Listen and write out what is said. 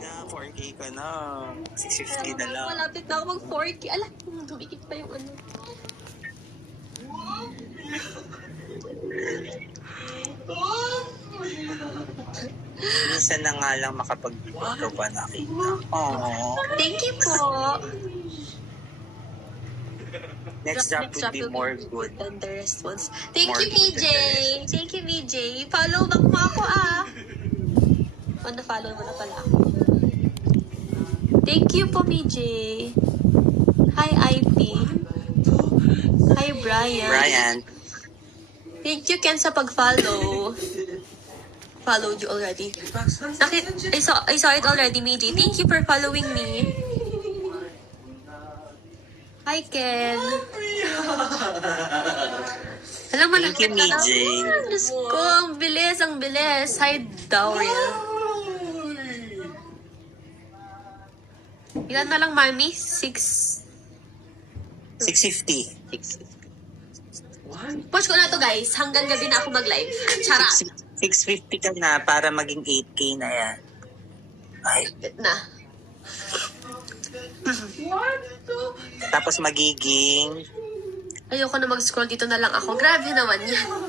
na, 4K ka na. 650 na lang. Malapit na ako mag 4K. Alam, dumikit pa yung ano. Minsan na nga lang makapag-ikaw pa nakita. Aww. Thank you po. Next drop would be more good. Than the response. Thank More you, good BJ. than the rest. Thank you, BJ. Follow back mo ako, ah. Oh, na-follow mo na pala ako. Thank you po, BJ. Hi, IP. Hi, Brian. Brian, Thank you, Ken, sa pag-follow. Followed you already. I saw it already, BJ. Thank you for following me. Hi, Ken. Alam mo, thank you, MJ. Diyos ko, ang bilis, ang bilis. Hi, Daryl. Ilan na lang, Mami? 650. Push ko na to, guys. Hanggang gabi na ako mag-live. Charot. 650 ka na para maging 8K na yan. Ay, Na. tapos magiging Ayoko na mag-scroll dito na lang ako. Grabe naman yan.